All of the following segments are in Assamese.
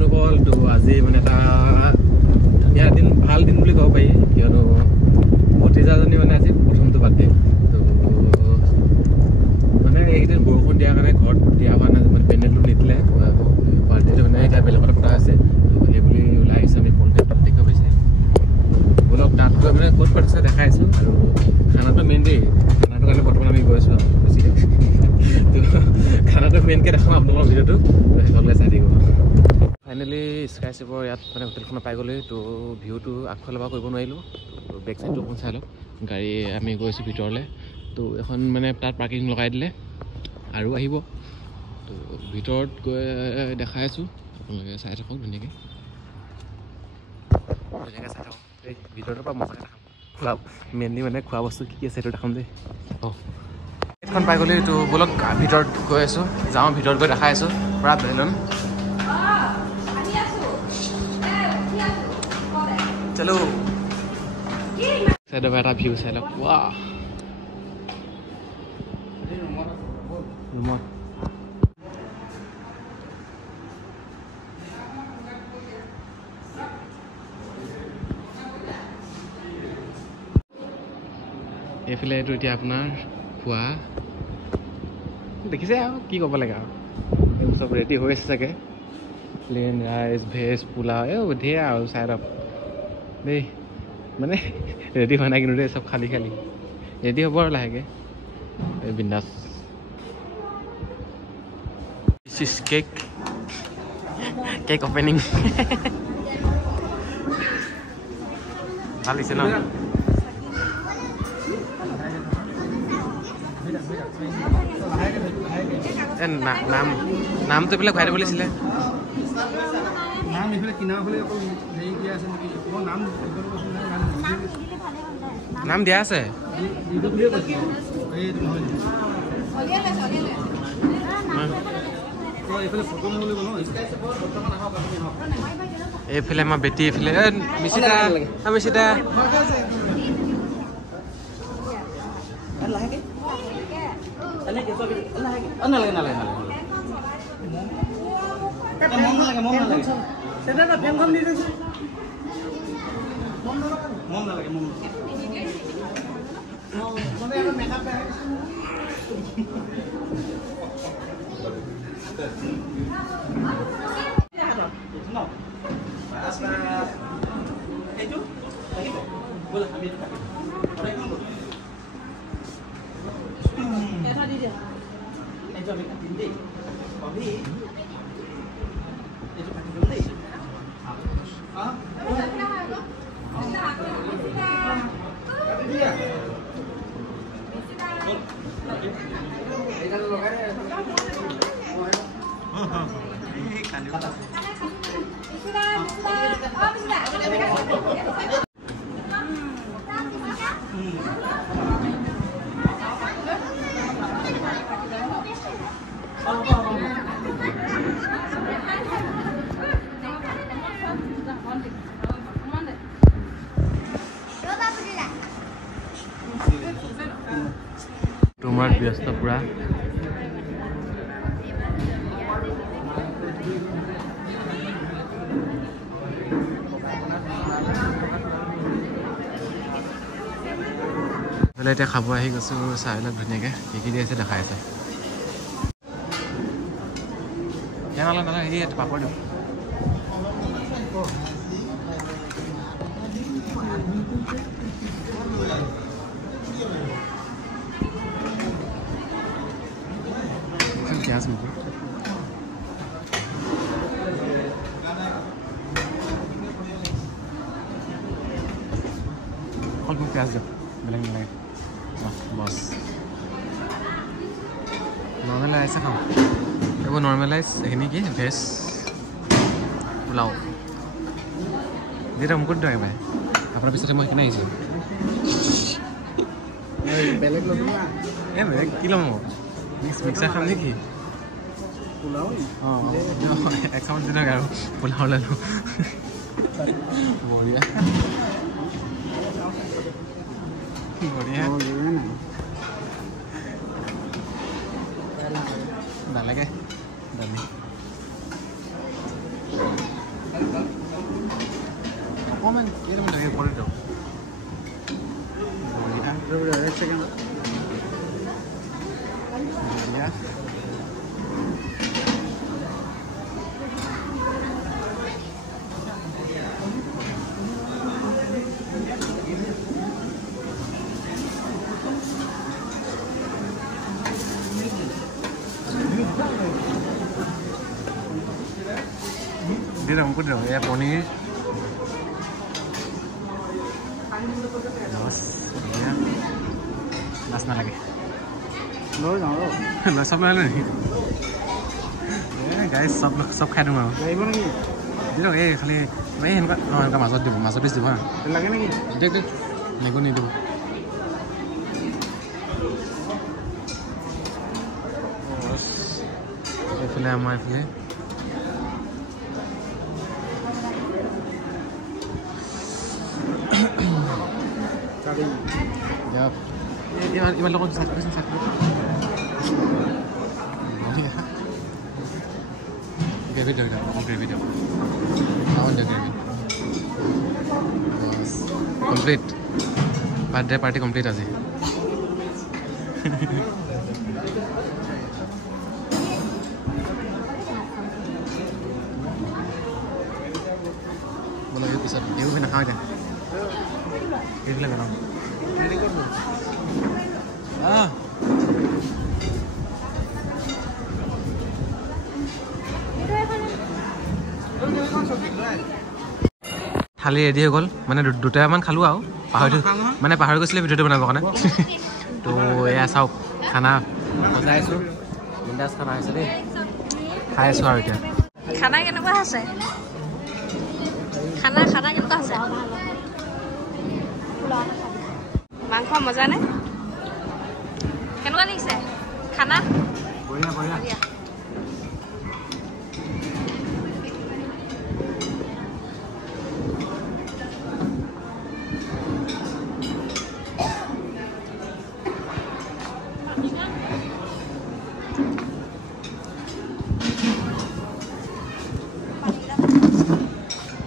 বন্ধুসকল তো আজি মানে এটা ধুনীয়া দিন ভাল দিন বুলি ক'ব পাৰি কিয়নো ভতিজাজনী মানে আজি প্ৰথমটো বাৰ্থডে তো মানে এইকেইদিন বৰষুণ দিয়াৰ কাৰণে ঘৰত দিয়া হোৱা নাই মানে পেণ্ডেলটো নিদিলে বাৰ্থডেটো মানে এতিয়া বেলেগত পতা আছে তো সেইবুলি ওলাই আহিছোঁ আমি পণ্টেত দেখিব পাইছে বলক তাত গৈ মানে ক'ত পাতিছে দেখাই আছোঁ আৰু খানাটো মেইন দেই খানাটো কাৰণে বৰ্তমান আমি গৈ আছোঁ তো খানাটো মেইনকৈ দেখাম আপোনালোকৰ ভিডিঅ'টো সেইফালে চাই থাকিব ফাইনেলি স্কাই চিপৰ ইয়াত মানে হোটেলখনত পাই গ'লোঁ তো ভিউটো আগফালৰ পৰা কৰিব নোৱাৰিলোঁ তো বেক চাইডটো অকণ চাই লওক গাড়ী আমি গৈছোঁ ভিতৰলৈ তো এখন মানে তাত পাৰ্কিং লগাই দিলে আৰু আহিব তো ভিতৰত গৈ দেখাই আছোঁ আপোনালোকে চাই থাকক ধুনীয়াকৈ চাই থাকক এই ভিতৰৰ পৰা মজাকৈ দেখাম খোৱা মেইনলি মানে খোৱা বস্তু কি আছে সেইটো দেখাম দেই অঁ এইখন পাই গ'লোঁ তো বলক ভিতৰত গৈ আছোঁ যাওঁ ভিতৰত গৈ দেখাই আছোঁ পূৰা বেলুন চলো চাইডৰ পৰা এটা ভিউ চাই লওক ৱা ৰুমত এইফালে এইটো এতিয়া আপোনাৰ খোৱা দেখিছে আৰু কি ক'ব লাগে আৰু এইবোৰ চব ৰেডি হৈ আছে চাগে প্লেন ৰাইচ ভেজ পোলাও এই ধেৰ আৰু চাইডত দেই মানে ৰেডি হোৱা নাই কিন্তু দেই চব খালী খালী ৰেডি হ'ব আৰু লাহেকৈ এই বিন্দাছ কেক কেক অপেনিং ভাল হৈছে ন নামটো এইফালে ঘূৰাই দিব লাগিছিলে নাম দিয়া আছে এইফালে আমাৰ বেটি এইফালে মিচিতা মিচিতা তোমাৰ ব্যস্ত পুৰা এতিয়া খাব আহি গৈছোঁ চাই লওক ধুনীয়াকৈ কি কি দি আছে দেখাই আছে নালাগে হেৰি পাপৰ দিওঁ পিঁয়াজ মুখি অল্প পিঁয়াজ দিয়ক বেলেগ নালাগে বছ নৰ্মেল ৰাইচ খাওঁ এইবোৰ নৰ্মেল ৰাইচ এইখিনি কি ভেজ পোলাও যেতিয়া মুকুট দিওঁ একেবাৰে আপোনাৰ পিছতে মই সেইখিনি আহিছোঁ বেলেগ ল'ব এই বেলেগ কি ল'ম মিক্সাৰ খাম নেকি অঁ এক চামুচ দিনক আৰু পোলাও ল'লোঁ বঢ়িয়া বঢ়িয়া নালাগে দালি অকণমান কেইটামান লাগে কৰি দিয়ক এক second đi đồng có đường em còn đi nas na lagi lo sab lo nahi guys sab khai dum jaibo naki dilo ei khali ei enka mazot dis dibo lage naki dek nego ni dibo efle amar efle Jawab. Iman lo satu. Gravy dah. Gravy dah. Awan dah gravy. Bas. Complete. Birthday party complete aja. Boleh episode. Dia pun nak ada. Ini lagi orang. Ini kau tu. থালি ৰেডি হৈ গ'ল মানে দুটামান খালোঁ আৰু পাহৰি গৈছিলে ভিডিঅ'টো বনাবৰ কাৰণে তো এয়া চাওক খানা সজাইছোঁ বিন্দাছ খানা হৈছে দেই খাই আছোঁ আৰু এতিয়া খানা কেনেকুৱা আছে খানা কেনেকুৱা আছে মাংস মজা নে কেনেকুৱা লাগিছে খানা বঢ়িয়া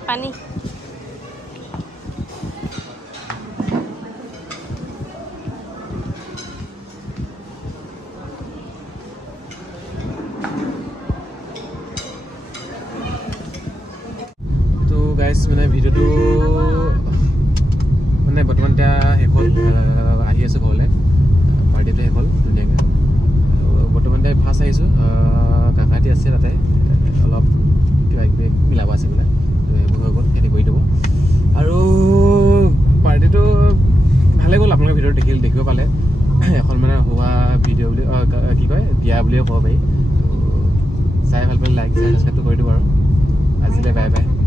পানী গাইজ মানে ভিডিঅ'টো মানে বৰ্তমান এতিয়া শেষ হ'ল আহি আছোঁ ঘৰলৈ পাৰ্টিটো শেষ হ'ল ধুনীয়াকৈ বৰ্তমান এতিয়া ফাৰ্ষ্ট আহিছোঁ কাকাটি আছে তাতে অলপ কিবা কিবি মিলাব আছে বোলে সেইবোৰ হৈ গ'ল খেতি কৰি দিব আৰু পাৰ্টিটো ভালে গ'ল আপোনালোকে ভিডিঅ'টো দেখিব পালে এখন মানে হোৱা ভিডিঅ' বুলি কি কয় বিয়া বুলিয়ে ক'ব পাৰি চাই ভাল পালে লাইক চাবস্ক্ৰাইবটো কৰি দিব আৰু আজিলৈ বাই বাই